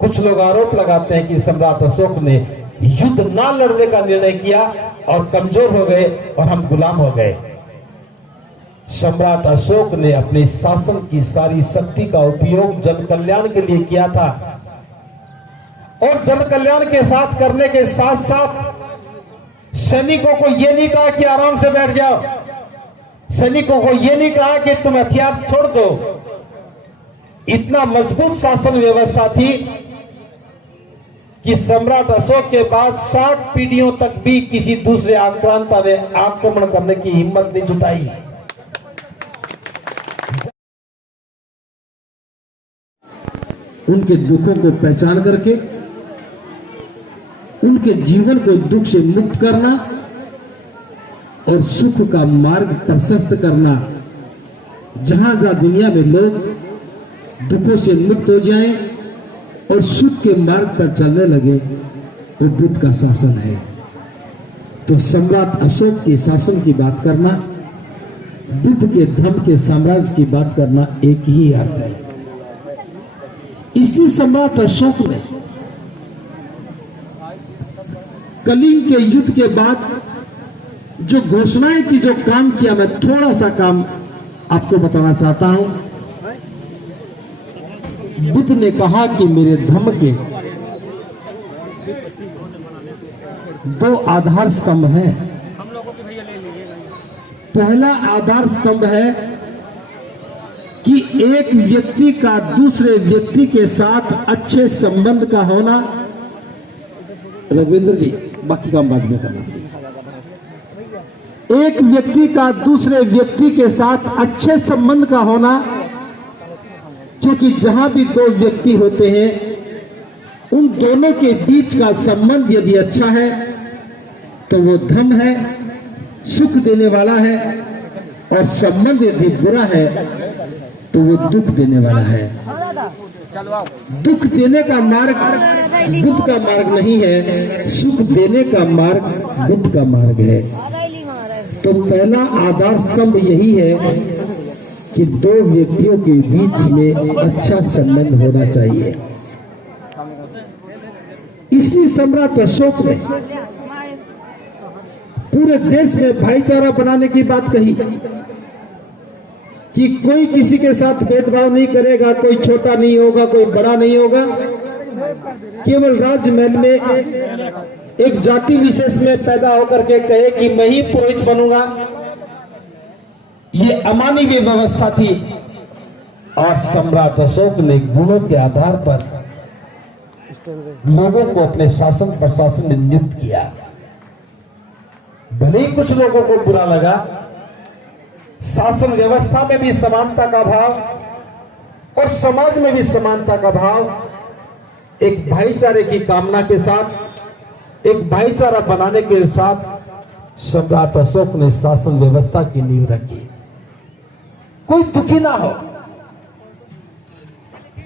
कुछ लोग आरोप लगाते हैं कि सम्राट अशोक ने युद्ध ना लड़ने का निर्णय किया और कमजोर हो गए और हम गुलाम हो गए। सम्राट अशोक ने अपने शासन की सारी शक्ति का उपयोग जन कल्याण के लिए किया था और जन कल्याण के साथ करने के साथ साथ सैनिकों को यह नहीं कहा कि आराम से बैठ जाओ, सैनिकों को यह नहीं कहा कि तुम हथियार छोड़ दो। इतना मजबूत शासन व्यवस्था थी कि सम्राट अशोक के बाद 60 पीढ़ियों तक भी किसी दूसरे आक्रांता ने आक्रमण करने की हिम्मत नहीं जुटाई। उनके दुखों को पहचान करके उनके जीवन को दुख से मुक्त करना और सुख का मार्ग प्रशस्त करना, जहां जहां दुनिया में लोग दुखों से मुक्त हो जाएं और सुख के मार्ग पर चलने लगे, तो बुद्ध का शासन है। तो सम्राट अशोक के शासन की बात करना, बुद्ध के धर्म के साम्राज्य की बात करना एक ही अर्थ है। इसलिए सम्राट अशोक ने कलिंग के युद्ध के बाद जो घोषणाएं की, जो काम किया, मैं थोड़ा सा काम आपको बताना चाहता हूं। बुद्ध ने कहा कि मेरे धर्म के 2 आधार स्तंभ हैं। पहला आधार स्तंभ है कि एक व्यक्ति का दूसरे व्यक्ति के साथ अच्छे संबंध का होना। रविंद्र जी, बाकी काम बाद में करना। एक व्यक्ति का दूसरे व्यक्ति के साथ अच्छे संबंध का होना, क्योंकि जहां भी 2 व्यक्ति होते हैं, उन दोनों के बीच का संबंध यदि अच्छा है तो वो धर्म है, सुख देने वाला है, और संबंध यदि बुरा है तो वो दुख देने वाला है। दुख देने का मार्ग बुद्ध का मार्ग नहीं है, सुख देने का मार्ग बुद्ध का मार्ग है। तो पहला आधार स्तंभ यही है कि 2 व्यक्तियों के बीच में अच्छा संबंध होना चाहिए। इसलिए सम्राट अशोक ने पूरे देश में भाईचारा बनाने की बात कही कि कोई किसी के साथ भेदभाव नहीं करेगा, कोई छोटा नहीं होगा, कोई बड़ा नहीं होगा। केवल राजमहल में एक जाति विशेष में पैदा होकर के कहे कि मैं ही पुरोहित बनूंगा, ये अमानवीय व्यवस्था थी। और सम्राट अशोक ने गुणों के आधार पर लोगों को अपने शासन प्रशासन में नियुक्त किया। भले ही कुछ लोगों को बुरा लगा, शासन व्यवस्था में भी समानता का भाव और समाज में भी समानता का भाव, एक भाईचारे की कामना के साथ, एक भाईचारा बनाने के साथ सम्राट अशोक ने शासन व्यवस्था की नींव रखी। कोई दुखी ना हो,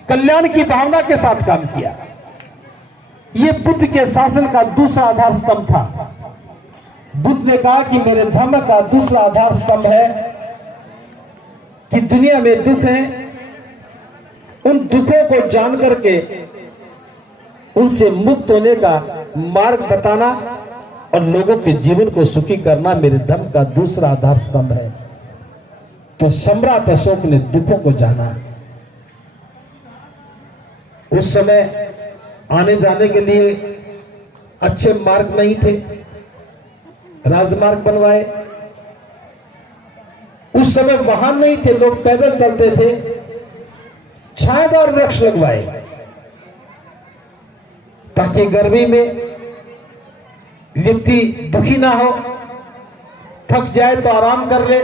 कल्याण की भावना के साथ काम किया। यह बुद्ध के शासन का दूसरा आधार स्तंभ था। बुद्ध ने कहा कि मेरे धर्म का दूसरा आधार स्तंभ है कि दुनिया में दुख है, उन दुखों को जान करके उनसे मुक्त होने का मार्ग बताना और लोगों के जीवन को सुखी करना मेरे धर्म का दूसरा आधार स्तंभ है। तो सम्राट अशोक ने दुखों को जाना। उस समय आने जाने के लिए अच्छे मार्ग नहीं थे, राजमार्ग बनवाए। उस समय वाहन नहीं थे, लोग पैदल चलते थे। छायादार वृक्ष लगवाए ताकि गर्मी में व्यक्ति दुखी ना हो, थक जाए तो आराम कर ले।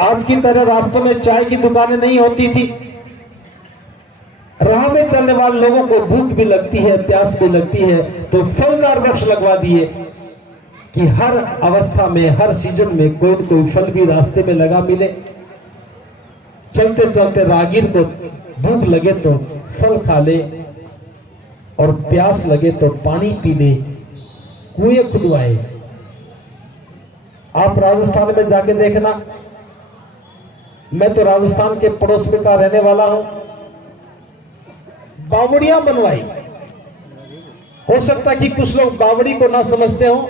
आज की तरह रास्तों में चाय की दुकानें नहीं होती थी। राह में चलने वाले लोगों को भूख भी लगती है, प्यास भी लगती है, तो फलदार वृक्ष लगवा दिए कि हर अवस्था में, हर सीजन में कोई न कोई फल भी रास्ते में लगा मिले। चलते चलते राहगीर को भूख लगे तो फल खा ले और प्यास लगे तो पानी पी ले, कुएं खुदवाए। आप राजस्थान में जाके देखना, मैं तो राजस्थान के पड़ोस में का रहने वाला हूं। बावड़ियां बनवाई। हो सकता है कि कुछ लोग बावड़ी को ना समझते हो।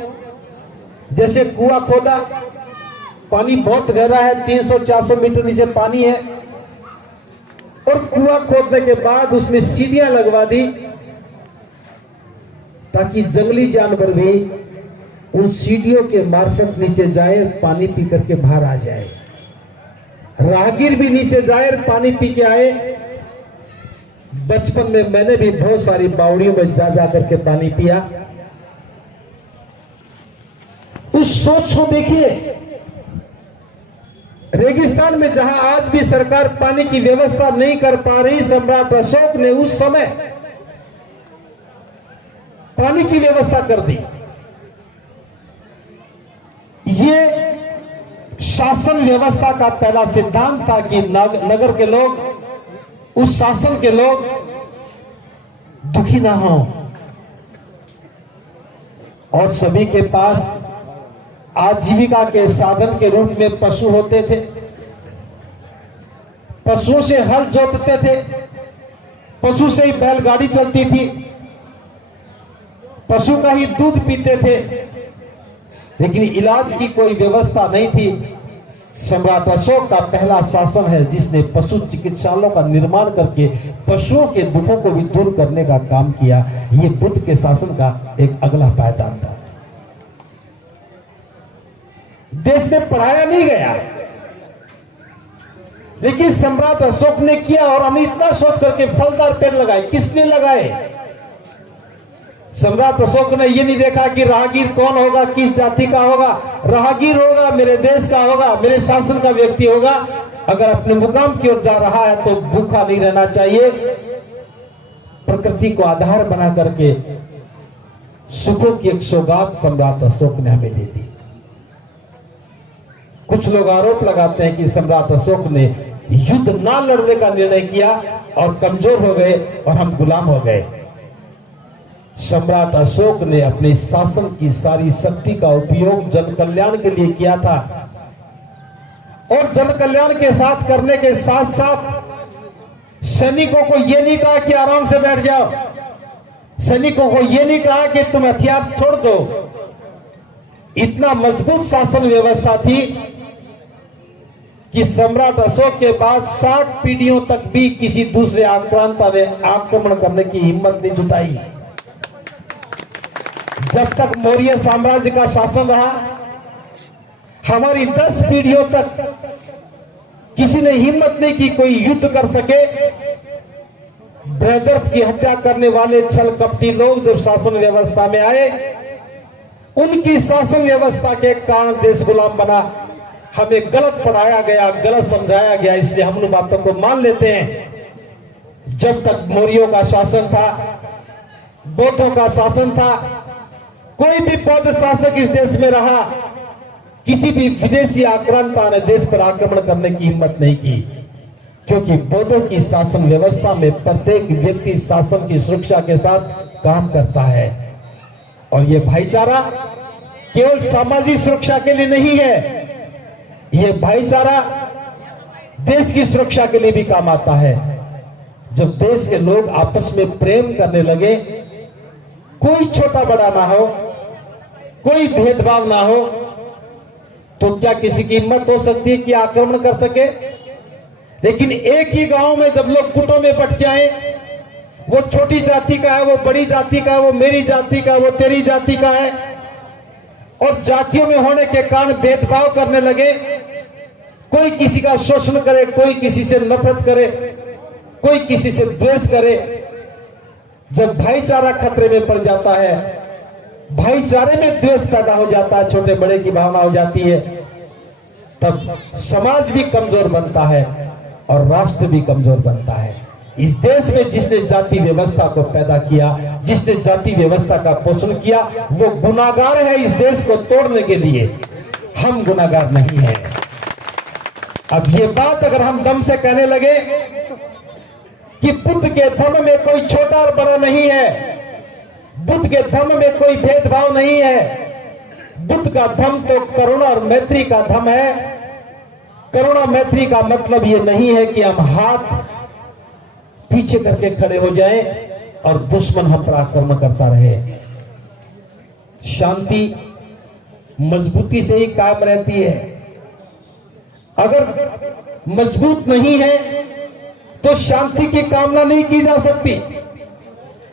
जैसे कुआं खोदा, पानी बहुत गहरा है, 300-400 मीटर नीचे पानी है, और कुआं खोदने के बाद उसमें सीढ़ियां लगवा दी ताकि जंगली जानवर भी उन सीढ़ियों के मार्फत नीचे जाए, पानी पी करके बाहर आ जाए। राहगीर भी नीचे जाए, पानी पी के आए। बचपन में मैंने भी बहुत सारी बावड़ियों में जा जा करके पानी पिया। उस सोच को देखिए, रेगिस्तान में जहां आज भी सरकार पानी की व्यवस्था नहीं कर पा रही, सम्राट अशोक ने उस समय पानी की व्यवस्था कर दी। ये शासन व्यवस्था का पहला सिद्धांत था कि नगर के लोग, उस शासन के लोग दुखी ना हो, और सभी के पास आजीविका के साधन के रूप में पशु होते थे। पशुओं से हल जोतते थे, पशु से ही बैलगाड़ी चलती थी, पशु का ही दूध पीते थे, लेकिन इलाज की कोई व्यवस्था नहीं थी। सम्राट अशोक का पहला शासन है जिसने पशु चिकित्सालयों का निर्माण करके पशुओं के दुखों को भी दूर करने का काम किया। यह बुद्ध के शासन का एक अगला पायदान था। देश में पढ़ाया नहीं गया, लेकिन सम्राट अशोक ने किया, और हमने इतना सोच करके फलदार पेड़ लगाए। किसने लगाए? सम्राट अशोक ने यह नहीं देखा कि राहगीर कौन होगा, किस जाति का होगा। राहगीर होगा मेरे देश का होगा, मेरे शासन का व्यक्ति होगा। अगर अपने मुकाम की ओर जा रहा है तो भूखा नहीं रहना चाहिए। प्रकृति को आधार बना करके सुखों की एक सौगात सम्राट अशोक ने हमें दे दी। कुछ लोग आरोप लगाते हैं कि सम्राट अशोक ने युद्ध ना लड़ने का निर्णय किया और कमजोर हो गए और हम गुलाम हो गए। सम्राट अशोक ने अपने शासन की सारी शक्ति का उपयोग जन कल्याण के लिए किया था, और जन कल्याण के साथ करने के साथ साथ सैनिकों को यह नहीं कहा कि आराम से बैठ जाओ, सैनिकों को यह नहीं कहा कि तुम हथियार छोड़ दो। इतना मजबूत शासन व्यवस्था थी कि सम्राट अशोक के बाद 60 पीढ़ियों तक भी किसी दूसरे आक्रांता ने आक्रमण करने की हिम्मत नहीं जुटाई। जब तक मौर्य साम्राज्य का शासन रहा, हमारी 10 पीढ़ियों तक किसी ने हिम्मत नहीं की कोई युद्ध कर सके। बृहदर्थ की हत्या करने वाले छल कपटी लोग जब शासन व्यवस्था में आए, उनकी शासन व्यवस्था के कारण देश गुलाम बना। हमें गलत पढ़ाया गया, गलत समझाया गया, इसलिए हम उन बातों को मान लेते हैं। जब तक मौर्यों का शासन था, बौद्धों का शासन था, कोई भी बौद्ध शासक इस देश में रहा, किसी भी विदेशी आक्रांता ने देश पर आक्रमण करने की हिम्मत नहीं की, क्योंकि बौद्धों की शासन व्यवस्था में प्रत्येक व्यक्ति शासन की सुरक्षा के साथ काम करता है। और यह भाईचारा केवल सामाजिक सुरक्षा के लिए नहीं है, यह भाईचारा देश की सुरक्षा के लिए भी काम आता है। जब देश के लोग आपस में प्रेम करने लगे, कोई छोटा बड़ा ना हो, कोई भेदभाव ना हो, तो क्या किसी की हिम्मत हो सकती है कि आक्रमण कर सके? लेकिन एक ही गांव में जब लोग गुटों में बट जाएं, वो छोटी जाति का है, वो बड़ी जाति का है, वो मेरी जाति का, वो तेरी जाति का है, और जातियों में होने के कारण भेदभाव करने लगे, कोई किसी का शोषण करे, कोई किसी से नफरत करे, कोई किसी से द्वेष करे। जब भाईचारा खतरे में पड़ जाता है, भाईचारे में द्वेष पैदा हो जाता है, छोटे बड़े की भावना हो जाती है, तब समाज भी कमजोर बनता है और राष्ट्र भी कमजोर बनता है। इस देश में जिसने जाति व्यवस्था को पैदा किया, जिसने जाति व्यवस्था का पोषण किया, वो गुनाहगार है इस देश को तोड़ने के लिए। हम गुनाहगार नहीं हैं। अब ये बात अगर हम दम से कहने लगे कि बुद्ध के धर्म में कोई छोटा और बड़ा नहीं है, बुद्ध के धर्म में कोई भेदभाव नहीं है, बुद्ध का धर्म तो करुणा और मैत्री का धर्म है। करुणा मैत्री का मतलब ये नहीं है कि हम हाथ पीछे करके खड़े हो जाएं और दुश्मन हम पर आक्रमण करता रहे। शांति मजबूती से ही कायम रहती है। अगर मजबूत नहीं है तो शांति की कामना नहीं की जा सकती।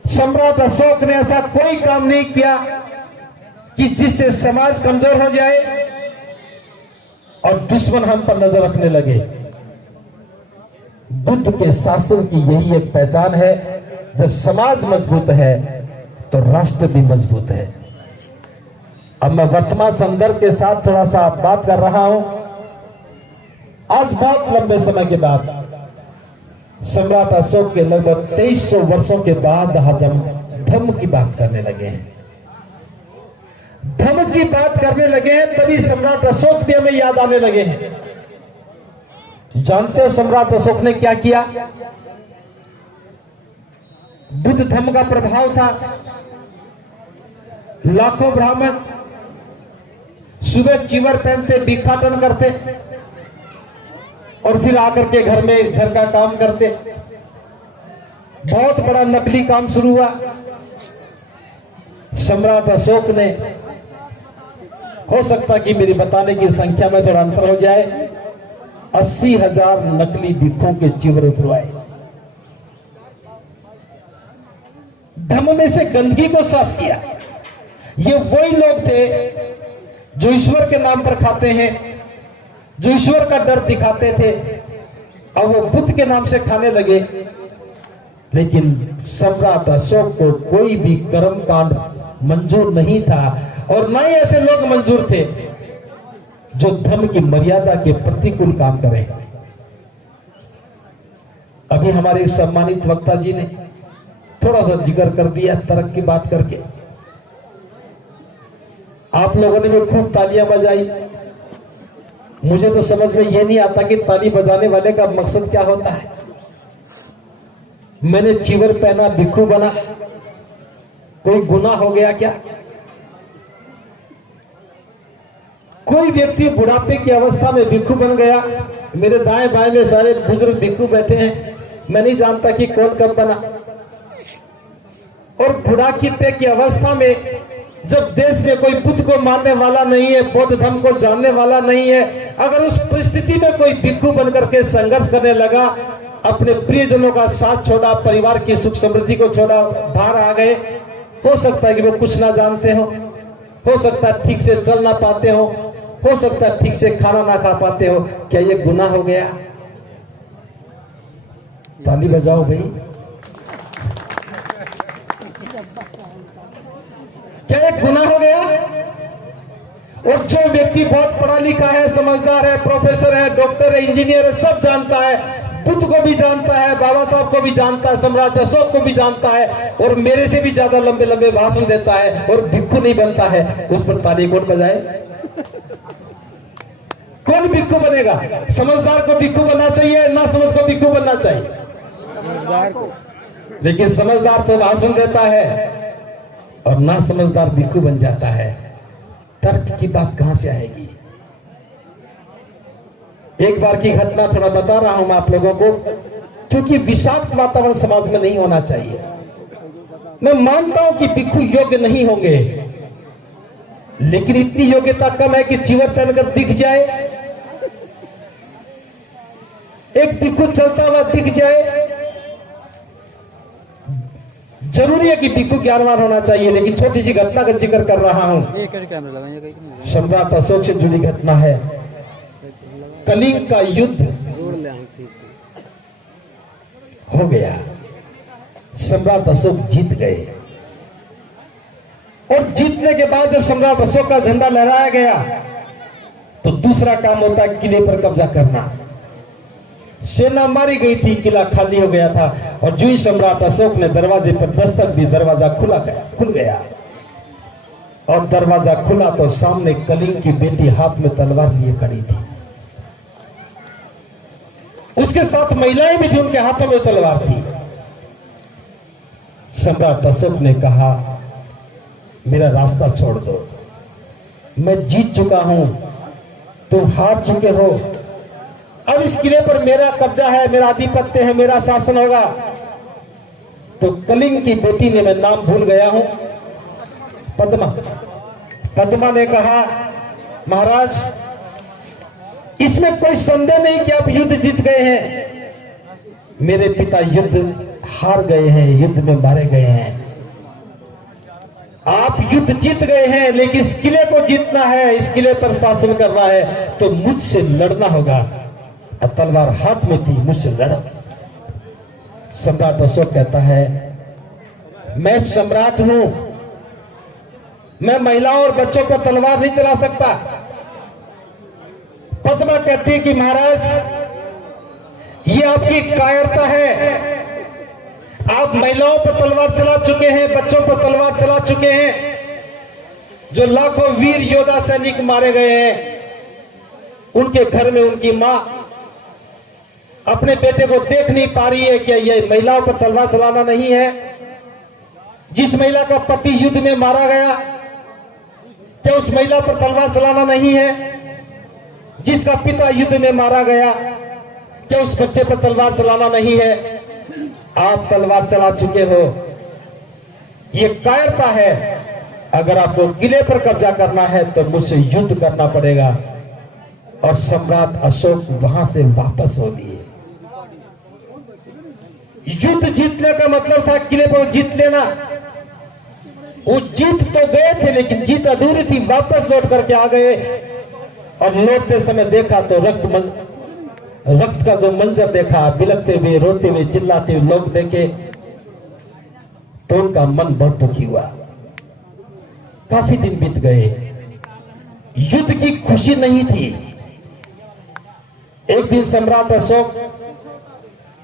सम्राट अशोक ने ऐसा कोई काम नहीं किया कि जिससे समाज कमजोर हो जाए और दुश्मन हम पर नजर रखने लगे। बुद्ध के शासन की यही एक पहचान है, जब समाज मजबूत है तो राष्ट्र भी मजबूत है। अब मैं वर्तमान संदर्भ के साथ थोड़ा सा बात कर रहा हूं। आज बहुत लंबे समय के बाद, सम्राट अशोक के लगभग 2300 वर्षों के बाद आज हम धर्म की बात करने लगे हैं। धर्म की बात करने लगे हैं तभी सम्राट अशोक भी हमें याद आने लगे हैं। जानते हो सम्राट अशोक ने क्या किया? बुद्ध धर्म का प्रभाव था। लाखों ब्राह्मण सुबह चिवर पहनते, भिक्षाटन करते और फिर आकर के घर में घर का काम करते। बहुत बड़ा नकली काम शुरू हुआ। सम्राट अशोक ने, हो सकता कि मेरी बताने की संख्या में थोड़ा अंतर हो जाए, 80,000 नकली भिक्षुओं के चिवर उतरवाए। धम्म में से गंदगी को साफ किया। ये वही लोग थे जो ईश्वर के नाम पर खाते हैं, जो ईश्वर का डर दिखाते थे, अब वो बुद्ध के नाम से खाने लगे। लेकिन सम्राट अशोक को कोई भी कर्म कांड मंजूर नहीं था और न ही ऐसे लोग मंजूर थे जो धर्म की मर्यादा के प्रतिकूल काम करें। अभी हमारे सम्मानित वक्ता जी ने थोड़ा सा जिक्र कर दिया तर्क की बात करके। आप लोगों ने भी खूब तालियां बजाई। मुझे तो समझ में यह नहीं आता कि ताली बजाने वाले का मकसद क्या होता है। मैंने चिवर पहना, भिक्षु बना, कोई गुनाह हो गया क्या? कोई व्यक्ति बुढ़ापे की अवस्था में भिक्षु बन गया। मेरे दाएं बाएं में सारे बुजुर्ग भिक्षु बैठे हैं, मैं नहीं जानता कि कौन कब बना। और बुढ़ापे की अवस्था में जब देश में कोई बुद्ध को मानने वाला नहीं है, बौद्ध धर्म को जानने वाला नहीं है, अगर उस परिस्थिति में कोई भिक्षु बनकर के संघर्ष करने लगा, अपने प्रियजनों का साथ छोड़ा, परिवार की सुख समृद्धि को छोड़ा, बाहर आ गए, हो सकता है कि वो कुछ ना जानते हो सकता है ठीक से चल ना पाते हो सकता है ठीक से खाना ना खा पाते हो। क्या ये गुनाह हो गया? ताली बजाओ भाई। क्या एक गुनाह हो गया? और जो व्यक्ति बहुत पढ़ा लिखा है, समझदार है, प्रोफेसर है, डॉक्टर है, इंजीनियर है, सब जानता है, बुद्ध को भी जानता है, बाबा साहब को भी जानता है, सम्राट अशोक को भी जानता है और मेरे से भी ज्यादा लंबे लंबे भाषण देता है और भिक्षु नहीं बनता है, उस पर ताली कौन बजाए? कौन भिक्षु बनेगा? समझदार को भिक्षु बनना चाहिए, ना समझ को भिक्षु बनना चाहिए। लेकिन समझदार तो भाषण देता है और ना समझदार भिक्षु बन जाता है। तर्क की बात कहां से आएगी? एक बार की घटना थोड़ा बता रहा हूं मैं आप लोगों को, क्योंकि विषाक्त वातावरण समाज में नहीं होना चाहिए। मैं मानता हूं कि भिक्षु योग्य नहीं होंगे, लेकिन इतनी योग्यता कम है कि चिवर पहनकर दिख जाए, एक भिक्षु चलता हुआ दिख जाए। जरूरी है कि भिक्षु ज्ञानवान होना चाहिए, लेकिन छोटी सी घटना का जिक्र कर रहा हूं। सम्राट अशोक से जुड़ी घटना है। कलिंग का युद्ध हो गया, सम्राट अशोक जीत गए और जीतने के बाद जब सम्राट अशोक का झंडा लहराया गया तो दूसरा काम होता है किले पर कब्जा करना। सेना मारी गई थी, किला खाली हो गया था और जो ही सम्राट अशोक ने दरवाजे पर दस्तक दी, दरवाजा खुल गया और दरवाजा खुला तो सामने कलिंग की बेटी हाथ में तलवार लिए खड़ी थी। उसके साथ महिलाएं भी थी, उनके हाथों में तलवार थी। सम्राट अशोक ने कहा, मेरा रास्ता छोड़ दो, मैं जीत चुका हूं, तुम हार चुके हो, अब इस किले पर मेरा कब्जा है, मेरा आधिपत्य है, मेरा शासन होगा, तो कलिंग की बेटी ने, मैं नाम भूल गया हूं, पद्मा ने कहा, महाराज इसमें कोई संदेह नहीं कि आप युद्ध जीत गए हैं। मेरे पिता युद्ध हार गए हैं, युद्ध में मारे गए हैं। आप युद्ध जीत गए हैं, लेकिन इस किले को जीतना है, इस किले पर शासन करना है, तो मुझसे लड़ना होगा। और तलवार हाथ में थी, मुझसे लड़ो। सम्राट अशोक कहता है, मैं सम्राट हूं, मैं महिलाओं और बच्चों पर तलवार नहीं चला सकता। पद्मा कहती है कि महाराज ये आपकी कायरता है, आप महिलाओं पर तलवार चला चुके हैं, बच्चों पर तलवार चला चुके हैं। जो लाखों वीर योद्धा सैनिक मारे गए हैं, उनके घर में उनकी मां अपने बेटे को देख नहीं पा रही है। क्या यह महिलाओं पर तलवार चलाना नहीं है? जिस महिला का पति युद्ध में मारा गया, क्या उस महिला पर तलवार चलाना नहीं है? जिसका पिता युद्ध में मारा गया, क्या उस बच्चे पर तलवार चलाना नहीं है? आप तलवार चला चुके हो, ये कायरता है। अगर आपको किले पर कब्जा करना है तो मुझसे युद्ध करना पड़ेगा। और सम्राट अशोक वहां से वापस हो लिए। युद्ध जीतने का मतलब था किले पर जीत लेना। वो जीत तो गए थे, लेकिन जीत अधूरी थी। वापस लौट करके आ गए, और लौटते समय देखा तो रक्त का जो मंजर देखा, बिलखते हुए, रोते हुए, चिल्लाते हुए लोग देखे, तो उनका मन बहुत दुखी हुआ। काफी दिन बीत गए, युद्ध की खुशी नहीं थी। एक दिन सम्राट अशोक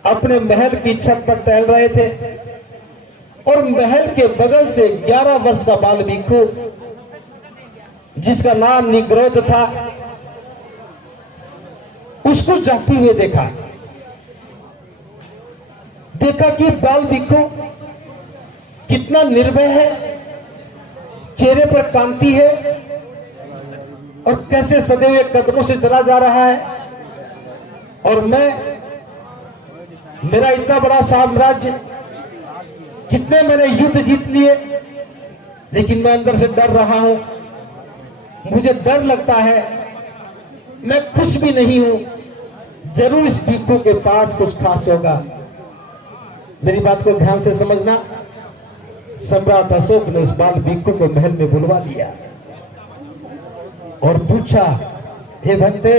अपने महल की छत पर टहल रहे थे, और महल के बगल से 11 वर्ष का बाल भिक्षु, जिसका नाम निग्रोध था, उसको जाते हुए देखा कि बाल भिक्षु कितना निर्भय है, चेहरे पर कांति है, और कैसे सदे हुए कदमों से चला जा रहा है। और मेरा इतना बड़ा साम्राज्य, कितने मैंने युद्ध जीत लिए, लेकिन मैं अंदर से डर रहा हूं, मुझे डर लगता है, मैं खुश भी नहीं हूं। जरूर इस भिक्षु के पास कुछ खास होगा। मेरी बात को ध्यान से समझना। सम्राट अशोक ने उस बाल भिक्षु को महल में बुलवा लिया और पूछा, हे भंते,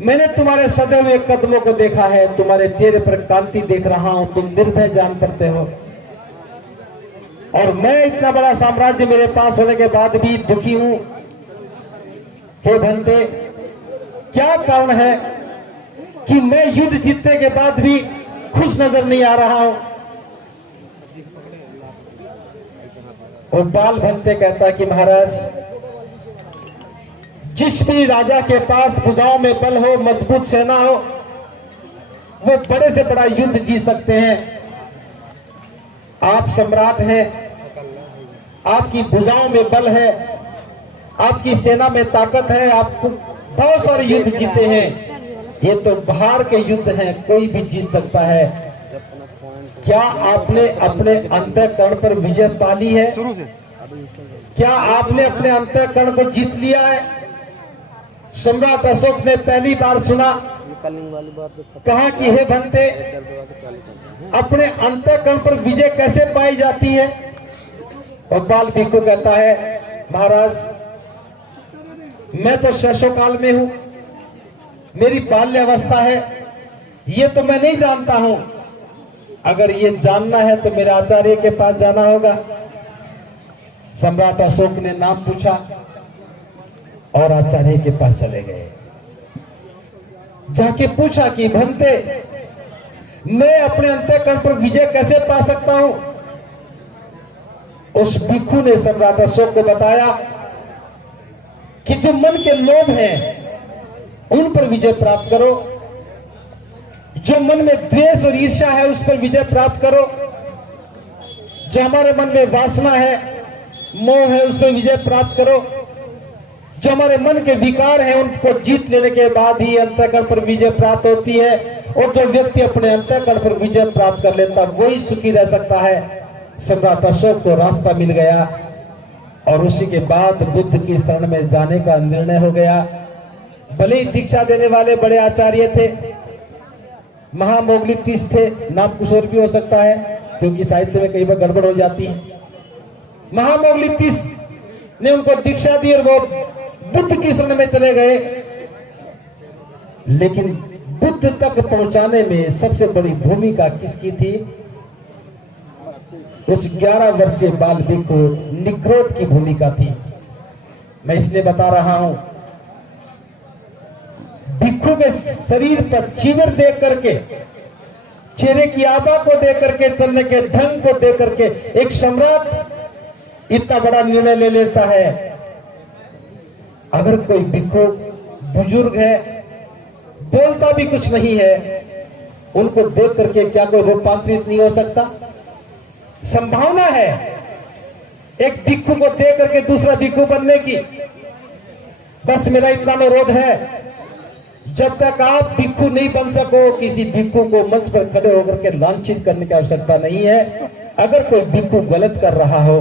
मैंने तुम्हारे सदे हुए कदमों को देखा है, तुम्हारे चेहरे पर कांति देख रहा हूं, तुम निर्भय जान पड़ते हो, और मैं इतना बड़ा साम्राज्य मेरे पास होने के बाद भी दुखी हूं। हे भंते, क्या कारण है कि मैं युद्ध जीतने के बाद भी खुश नजर नहीं आ रहा हूं? और बाल भंते कहता है कि महाराज, जिस भी राजा के पास भुजाओं में बल हो, मजबूत सेना हो, वो बड़े से बड़ा युद्ध जीत सकते हैं। आप सम्राट हैं, आपकी भुजाओं में बल है, आपकी सेना में ताकत है, आप बहुत सारे युद्ध जीते हैं। ये तो बाहर के युद्ध हैं, कोई भी जीत सकता है। क्या आपने अपने अंतःकरण पर विजय पा ली है? क्या आपने अपने अंतःकरण को जीत लिया है? सम्राट अशोक ने पहली बार सुना, कहा कि हे भंते, अपने अंतःकरण पर विजय कैसे पाई जाती है? और बाल भिक्षु कहता है, महाराज, मैं तो शैशवकाल में हूं, मेरी बाल्यावस्था है, ये तो मैं नहीं जानता हूं। अगर ये जानना है तो मेरे आचार्य के पास जाना होगा। सम्राट अशोक ने नाम पूछा और आचार्य के पास चले गए। जाके पूछा कि भंते, मैं अपने अंतःकरण पर विजय कैसे पा सकता हूं? उस भिक्षु ने सम्राट अशोक को बताया कि जो मन के लोभ हैं, उन पर विजय प्राप्त करो, जो मन में द्वेष और ईर्ष्या है उस पर विजय प्राप्त करो, जो हमारे मन में वासना है, मोह है, उस पर विजय प्राप्त करो, जो हमारे मन के विकार हैं उनको जीत लेने के बाद ही अंतःकरण पर विजय प्राप्त होती है। और जो व्यक्ति अपने अंतःकरण पर विजय प्राप्त कर लेता वही सुखी रह सकता है। सम्राट अशोक को रास्ता मिल गया और उसी के बाद बुद्ध की शरण में जाने का निर्णय हो गया। भले ही दीक्षा देने वाले बड़े आचार्य थे, महामोगली तीस थे, नाम कुछ और भी हो सकता है क्योंकि साहित्य में कई बार गड़बड़ हो जाती है। महामोगली तीस ने उनको दीक्षा दी और वो बुद्ध की शरण में चले गए। लेकिन बुद्ध तक पहुंचाने में सबसे बड़ी भूमिका किसकी थी? उस 11 वर्षीय बाल भिक्षु निग्रोध की भूमिका थी। मैं इसलिए बता रहा हूं, भिक्षु के शरीर पर चीवर देख करके, चेहरे की आभा को देख करके, चलने के ढंग को देख करके एक सम्राट इतना बड़ा निर्णय ले लेता है। अगर कोई भिक्षु बुजुर्ग है, बोलता भी कुछ नहीं है, उनको देख करके क्या कोई रूपांतरित नहीं हो सकता? संभावना है एक भिक्षु को देख करके दूसरा भिक्षु बनने की। बस मेरा इतना अनुरोध है, जब तक आप भिक्षु नहीं बन सको, किसी भिक्षु को मंच पर खड़े होकर के लांछित करने की आवश्यकता नहीं है। अगर कोई भिक्षु गलत कर रहा हो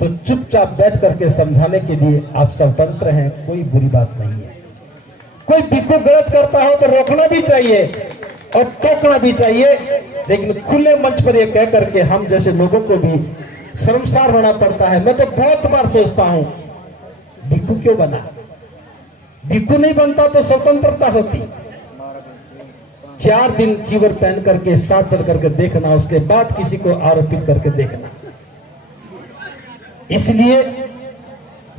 तो चुपचाप बैठ करके समझाने के लिए आप स्वतंत्र हैं, कोई बुरी बात नहीं है। कोई भिक्षु गलत करता हो तो रोकना भी चाहिए और टोकना भी चाहिए, लेकिन खुले मंच पर यह कह करके हम जैसे लोगों को भी शर्मसार होना पड़ता है। मैं तो बहुत बार सोचता हूं, भिक्षु क्यों बना? भिक्षु नहीं बनता तो स्वतंत्रता होती। 4 दिन चीवर पहन करके साथ चल करके देखना, उसके बाद किसी को आरोपित करके देखना। इसलिए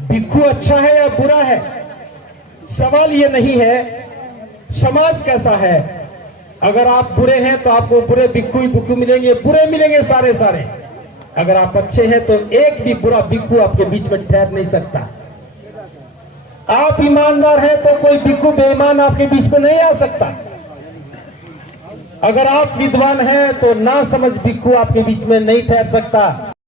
भिक्षु अच्छा है या बुरा है, सवाल ये नहीं है समाज कैसा है। अगर आप बुरे हैं तो आपको बुरे भिक्षु ही भिक्षु मिलेंगे, बुरे मिलेंगे सारे सारे। अगर आप अच्छे हैं तो एक भी बुरा भिक्षु आपके बीच में ठहर नहीं सकता। आप ईमानदार हैं तो कोई भिक्षु बेईमान आपके बीच में नहीं आ सकता। अगर आप विद्वान हैं तो ना समझ भिक्षु आपके बीच में नहीं ठहर सकता।